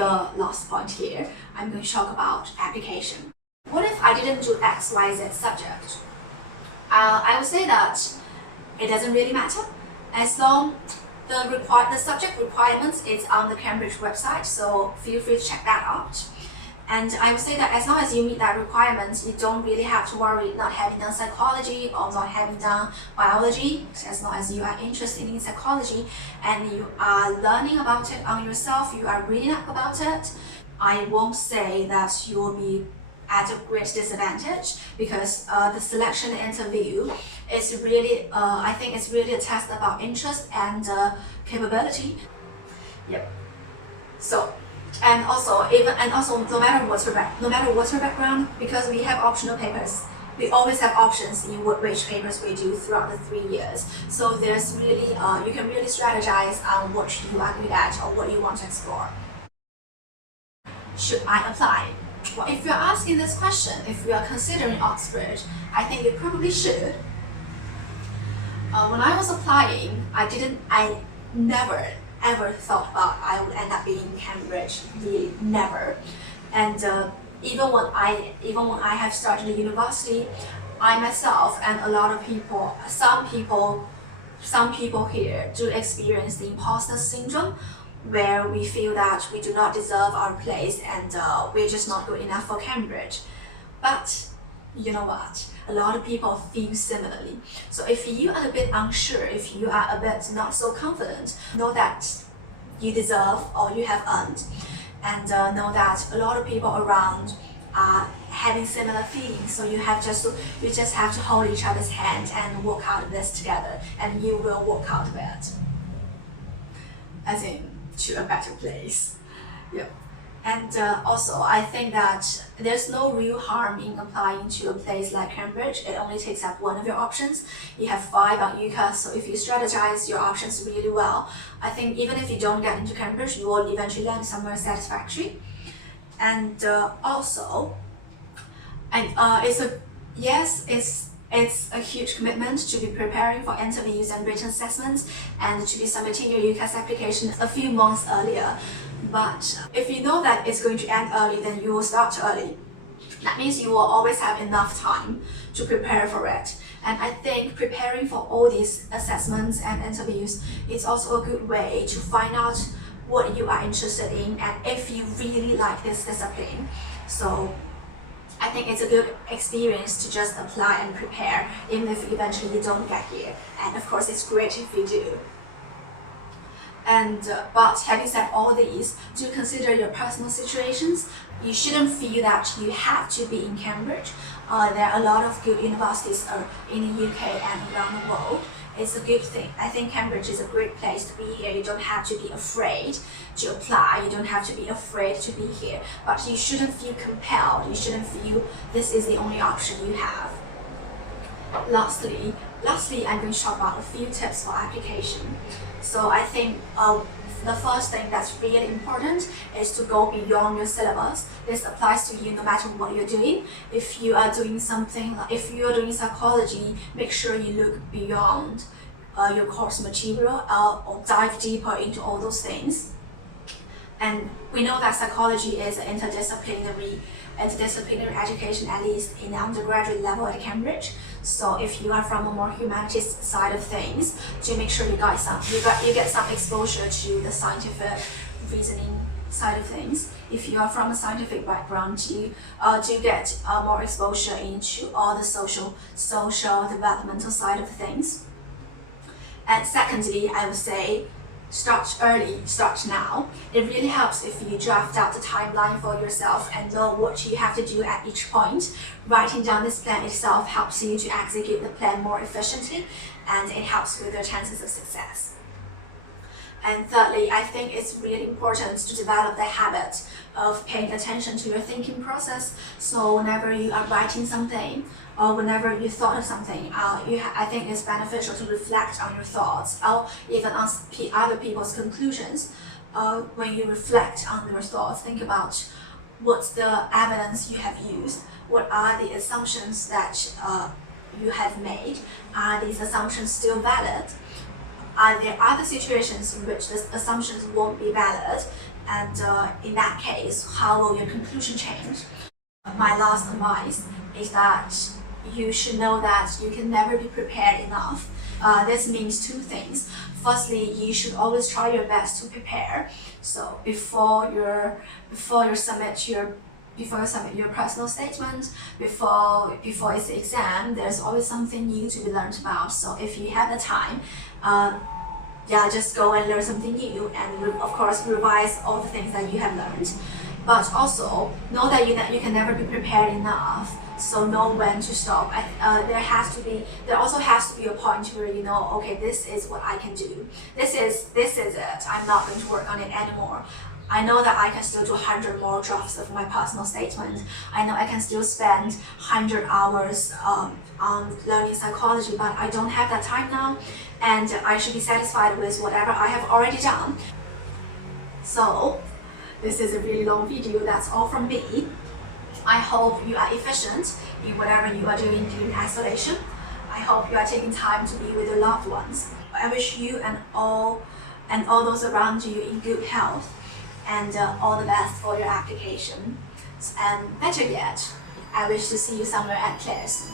the last point here, I'm going to talk about application. What if I didn't do X, Y, Z subject? I would say that it doesn't really matter as long the subject requirements is on the Cambridge website, so feel free to check that out. And I would say that as long as you meet that requirement, you don't really have to worry not having done psychology or not having done biology. As long as you are interested in psychology and you are learning about it on yourself, you are reading up about it, I won't say that you will be at a great disadvantage, because the selection interview is really, I think it's really a test about interest and capability. Yep. So, and also no matter what's your background, because we have optional papers, we always have options in which papers we do throughout the 3 years. So there's really, you can really strategize on what you are good at or what you want to explore. Should I apply? Well, if you're asking this question, if you are considering Oxford, I think you probably should. When I was applying, I never ever thought I would end up being in Cambridge, really never. And even when I have started the university, I myself and a lot of people, some people here do experience the imposter syndrome, where we feel that we do not deserve our place and we're just not good enough for Cambridge. But you know what? A lot of people feel similarly. So if you are a bit unsure, if you are a bit not so confident, know that you deserve or you have earned, and know that a lot of people around are having similar feelings. So you just have to hold each other's hand and work out of this together, and you will work out of it. As in, to a better place. Yep. And also, I think that there's no real harm in applying to a place like Cambridge. It only takes up one of your options. You have 5 on UCAS, so if you strategize your options really well, I think even if you don't get into Cambridge, you will eventually land somewhere satisfactory. And it's a huge commitment to be preparing for interviews and written assessments and to be submitting your UCAS application a few months earlier. But if you know that it's going to end early, then you will start early. That means you will always have enough time to prepare for it. And I think preparing for all these assessments and interviews is also a good way to find out what you are interested in and if you really like this discipline. So I think it's a good experience to just apply and prepare, even if eventually you don't get here. And of course, it's great if you do. And but having said all these, do consider your personal situations. You shouldn't feel that you have to be in Cambridge. There are a lot of good universities in the UK and around the world. It's a good thing. I think Cambridge is a great place to be here. You don't have to be afraid to apply. You don't have to be afraid to be here. But you shouldn't feel compelled. You shouldn't feel this is the only option you have. Lastly, I'm going to talk about a few tips for application. So I think the first thing that's really important is to go beyond your syllabus. This applies to you no matter what you're doing. If you are doing psychology, make sure you look beyond your course material or dive deeper into all those things. And we know that psychology is an interdisciplinary education, at least in the undergraduate level at Cambridge. So if you are from a more humanities side of things, do make sure you get some exposure to the scientific reasoning side of things. If you are from a scientific background, do get more exposure into all the social developmental side of things. And secondly, I would say, start early, start now. It really helps if you draft out the timeline for yourself and know what you have to do at each point. Writing down this plan itself helps you to execute the plan more efficiently, and it helps with your chances of success. And thirdly, I think it's really important to develop the habit of paying attention to your thinking process. So whenever you are writing something, or whenever you thought of something, I think it's beneficial to reflect on your thoughts, or even on other people's conclusions. When you reflect on your thoughts, think about what's the evidence you have used, what are the assumptions that you have made, are these assumptions still valid? Are there other situations in which the assumptions won't be valid? And in that case, how will your conclusion change? My last advice is that you should know that you can never be prepared enough. This means two things. Firstly, you should always try your best to prepare. So before you submit your personal statement, before it's the exam, there's always something new to be learned about. So if you have the time, just go and learn something new, and of course revise all the things that you have learned. But also know that you can never be prepared enough. So know when to stop. There also has to be a point where you know, okay, this is what I can do. This is it. I'm not going to work on it anymore. I know that I can still do 100 more drafts of my personal statement. I know I can still spend 100 hours on learning psychology, but I don't have that time now, and I should be satisfied with whatever I have already done. So this is a really long video. That's all from me. I hope you are efficient in whatever you are doing during isolation. I hope you are taking time to be with your loved ones. I wish you and all those around you in good health, and all the best for your application. And better yet, I wish to see you somewhere at Claire's.